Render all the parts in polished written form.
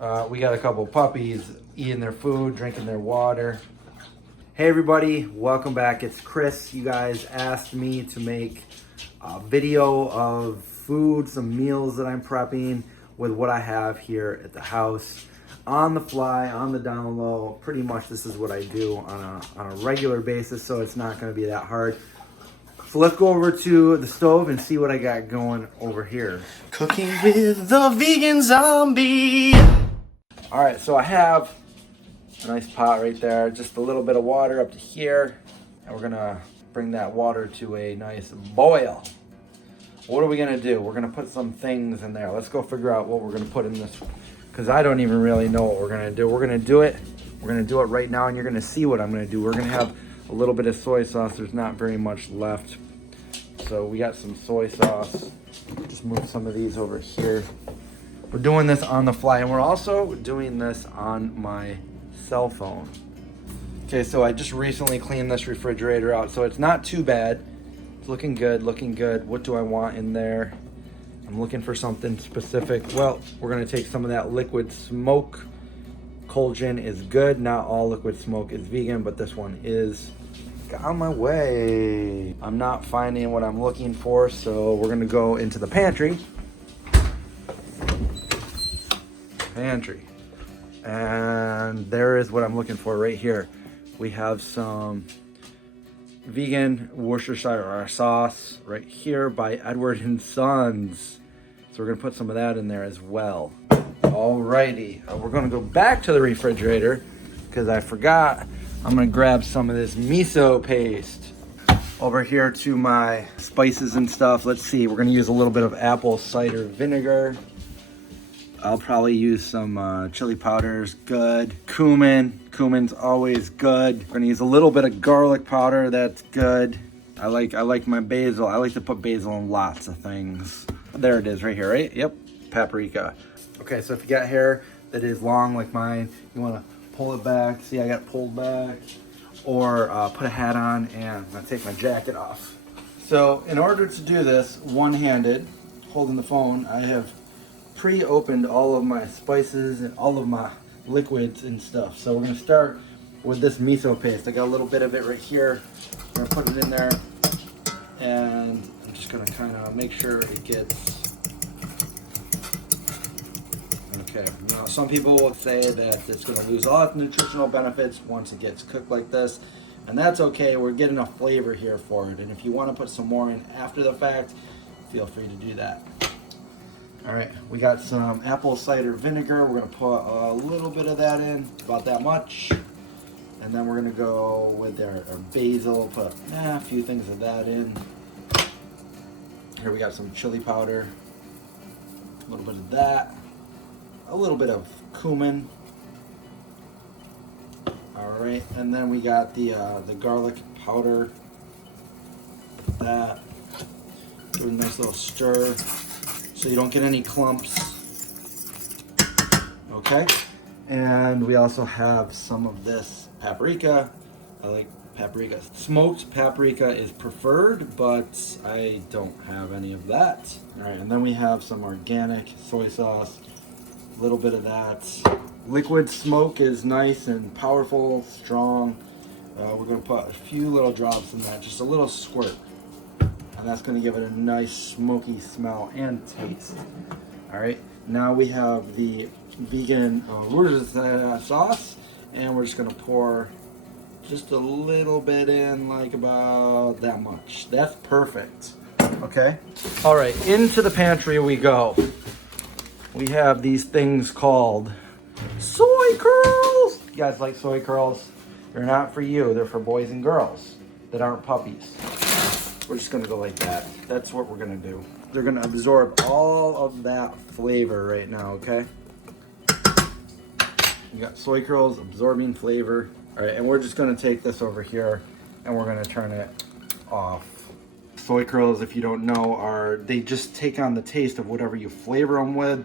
We got a couple puppies eating their food, drinking their water. Hey everybody, welcome back. It's Chris. You guys asked me to make a video of food, some meals that I'm prepping with what I have here at the house. On the fly, on the down low, pretty much this is what I do on a regular basis, so it's not gonna be that hard. So let's go over to the stove and see what I got going over here. Cooking with the vegan zombie. All right, so I have a nice pot right there, just a little bit of water up to here, and we're gonna bring that water to a nice boil. What are we gonna do? We're gonna put some things in there. Let's go figure out what we're gonna put in this, because I don't even really know what we're gonna do. We're gonna do it right now, and you're gonna see what I'm gonna do. We're gonna have a little bit of soy sauce. There's not very much left. So we got some soy sauce. Just move some of these over here. We're doing this on the fly, and we're also doing this on my cell phone. Okay, so I just recently cleaned this refrigerator out, so it's not too bad. It's looking good, looking good. What do I want in there? I'm looking for something specific. Well, we're gonna take some of that liquid smoke. Collagen is good. Not all liquid smoke is vegan, but this one is. Get out of my way. I'm not finding what I'm looking for, so we're gonna go into the pantry. And there is what I'm looking for right here. We have some vegan Worcestershire sauce right here by Edward & Sons. So we're gonna put some of that in there as well. Alrighty, we're gonna go back to the refrigerator because I forgot. I'm gonna grab some of this miso paste. Over here to my spices and stuff. Let's see, we're gonna use a little bit of apple cider vinegar. I'll probably use some chili powders, good. Cumin's always good. We're gonna use a little bit of garlic powder, that's good. I like my basil. I like to put basil in lots of things. There it is right here, right? Yep, paprika. Okay, so if you got hair that is long like mine, you wanna pull it back. See, I got it pulled back. Or put a hat on, and I'm gonna take my jacket off. So in order to do this one-handed, holding the phone, I have pre-opened all of my spices and all of my liquids and stuff. So we're gonna start with this miso paste. I got a little bit of it right here. I'm gonna put it in there, and I'm just gonna kind of make sure it gets okay. Now some people will say that it's gonna lose all its nutritional benefits once it gets cooked like this, and that's okay. We're getting a flavor here for it, and if you want to put some more in after the fact, feel free to do that. All right, we got some apple cider vinegar. We're gonna put a little bit of that in, about that much. And then we're gonna go with our basil, put a few things of that in. Here we got some chili powder, a little bit of that, a little bit of cumin. All right, and then we got the garlic powder, that. Do a nice little stir, so you don't get any clumps. Okay, and we also have some of this paprika. I like paprika. Smoked paprika is preferred, but I don't have any of that. All right, and then we have some organic soy sauce, a little bit of that. Liquid smoke is nice and powerful, strong. We're gonna put a few little drops in that, just a little squirt. And that's gonna give it a nice smoky smell and taste. All right, now we have the vegan sauce, and we're just gonna pour just a little bit in, like about that much. That's perfect, okay? All right, into the pantry we go. We have these things called soy curls. You guys like soy curls? They're not for you, they're for boys and girls that aren't puppies. We're just gonna go like that. That's what we're gonna do. They're gonna absorb all of that flavor right now, okay? You got soy curls absorbing flavor. All right, and we're just gonna take this over here and we're gonna turn it off. Soy curls, if you don't know, they just take on the taste of whatever you flavor them with.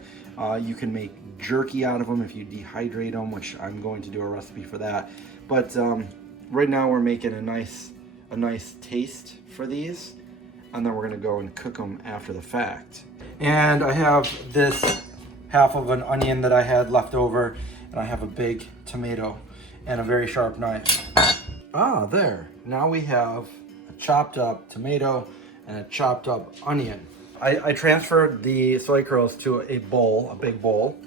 You can make jerky out of them if you dehydrate them, which I'm going to do a recipe for that. But right now we're making a nice taste for these, and then we're gonna go and cook them after the fact. And I have this half of an onion that I had left over, and I have a big tomato and a very sharp knife. Ah, there. Now we have a chopped up tomato and a chopped up onion. I transferred the soy curls to a bowl, a big bowl,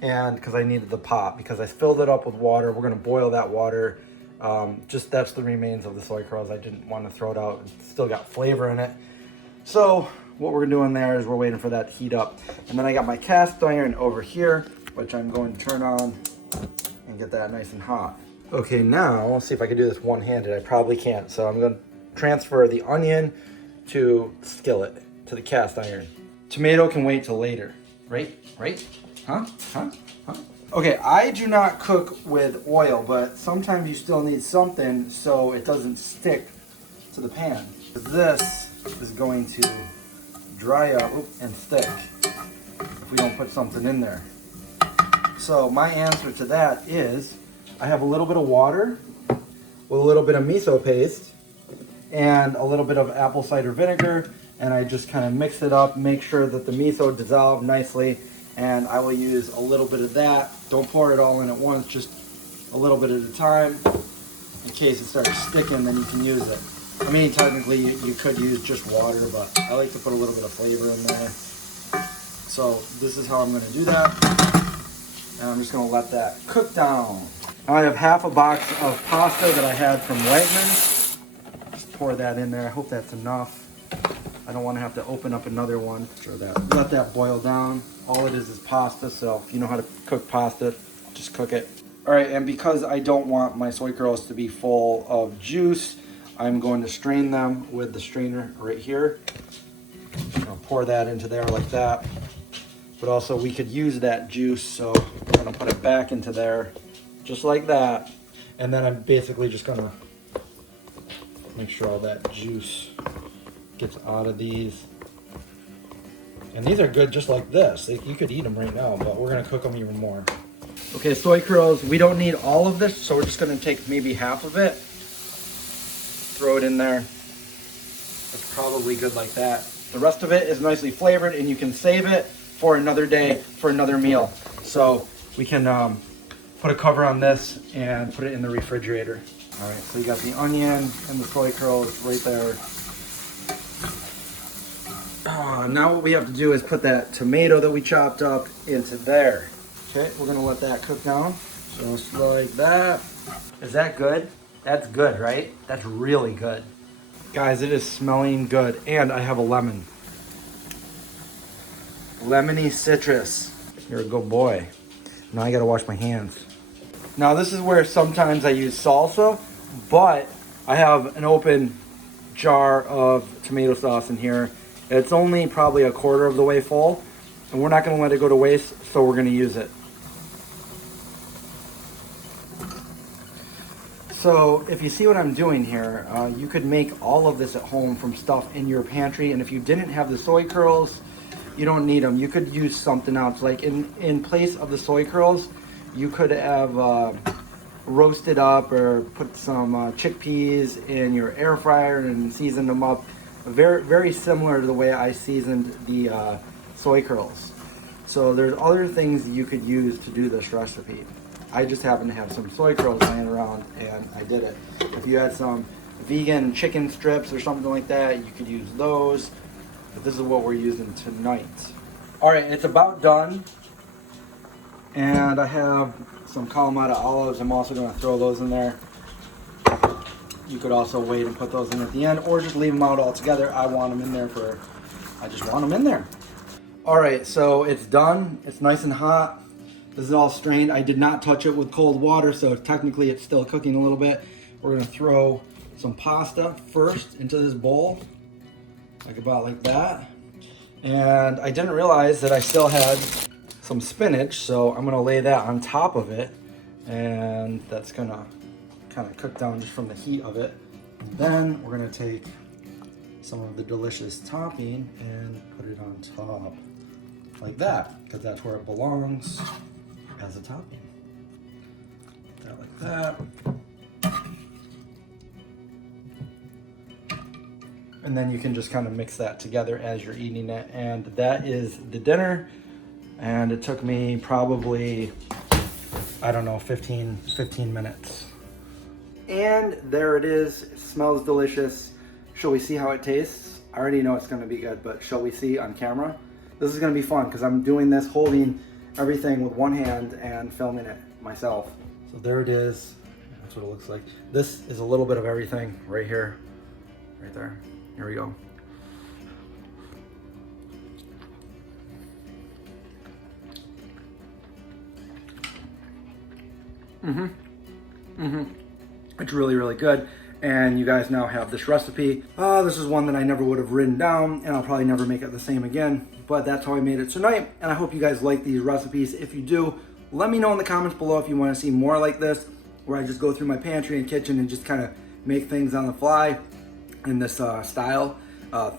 and because I needed the pot, because I filled it up with water. We're gonna boil that water. Just that's the remains of the soy curls. I didn't want to throw it out. It's still got flavor in it. So what we're doing there is we're waiting for that to heat up. And then I got my cast iron over here, which I'm going to turn on and get that nice and hot. Okay, now let's see if I can do this one-handed. I probably can't. So I'm going to transfer the onion to the skillet, to the cast iron. Tomato can wait till later. Right? Huh? Okay, I do not cook with oil, but sometimes you still need something so it doesn't stick to the pan. This is going to dry up and stick if we don't put something in there. So my answer to that is I have a little bit of water with a little bit of miso paste and a little bit of apple cider vinegar, and I just kind of mix it up, make sure that the miso dissolves nicely, and I will use a little bit of that. Don't pour it all in at once, just a little bit at a time. In case it starts sticking, then you can use it. I mean, technically you could use just water, but I like to put a little bit of flavor in there. So this is how I'm going to do that. And I'm just going to let that cook down. Now I have half a box of pasta that I had from Wegmans. Just pour that in there. I hope that's enough. I don't want to have to open up another one. Sure that. Let that boil down. All it is pasta, so if you know how to cook pasta, just cook it. All right, and because I don't want my soy curls to be full of juice, I'm going to strain them with the strainer right here. I'll pour that into there like that. But also we could use that juice, so I'm gonna put it back into there, just like that. And then I'm basically just gonna make sure all that juice gets out of these. And these are good just like this. You could eat them right now, but we're gonna cook them even more. Okay, soy curls, we don't need all of this, so we're just gonna take maybe half of it, throw it in there. That's probably good like that. The rest of it is nicely flavored, and you can save it for another day, for another meal. So we can put a cover on this and put it in the refrigerator. All right, so you got the onion and the soy curls right there. Now what we have to do is put that tomato that we chopped up into there. Okay, we're gonna let that cook down. Just like that. Is that good? That's good, right? That's really good. Guys, it is smelling good. And I have a lemon. Lemony citrus. You're a good boy. Now I gotta wash my hands. Now this is where sometimes I use salsa, but I have an open jar of tomato sauce in here. It's only probably a quarter of the way full, and we're not gonna let it go to waste, so we're gonna use it. So if you see what I'm doing here, you could make all of this at home from stuff in your pantry, and if you didn't have the soy curls, you don't need them. You could use something else. Like in place of the soy curls, you could have roasted up or put some chickpeas in your air fryer and seasoned them up. Very, very similar to the way I seasoned the soy curls. So there's other things you could use to do this recipe. I just happen to have some soy curls laying around and I did it. If you had some vegan chicken strips or something like that, you could use those. But this is what we're using tonight. All right, it's about done. And I have some Kalamata olives. I'm also gonna throw those in there. You could also wait and put those in at the end, or just leave them out altogether. I want them in there I just want them in there. All right, so it's done. It's nice and hot. This is all strained. I did not touch it with cold water, so technically it's still cooking a little bit. We're gonna throw some pasta first into this bowl, like that. And I didn't realize that I still had some spinach, so I'm gonna lay that on top of it, and that's gonna kind of cook down just from the heat of it. And then we're gonna take some of the delicious topping and put it on top, like that, because that's where it belongs as a topping. Like that. And then you can just kind of mix that together as you're eating it. And that is the dinner. And it took me probably, I don't know, 15 minutes. And there it is. It smells delicious. Shall we see how it tastes? I already know it's gonna be good, but shall we see on camera? This is gonna be fun because I'm doing this holding everything with one hand and filming it myself. So there it is. That's what it looks like. This is a little bit of everything right here, right there. Here we go. It's really, really good. And you guys now have this recipe. This is one that I never would have written down, and I'll probably never make it the same again, but that's how I made it tonight. And I hope you guys like these recipes. If you do, let me know in the comments below if you want to see more like this, where I just go through my pantry and kitchen and just kind of make things on the fly in this style.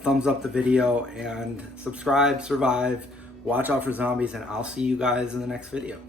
Thumbs up the video and subscribe, survive, watch out for zombies, and I'll see you guys in the next video.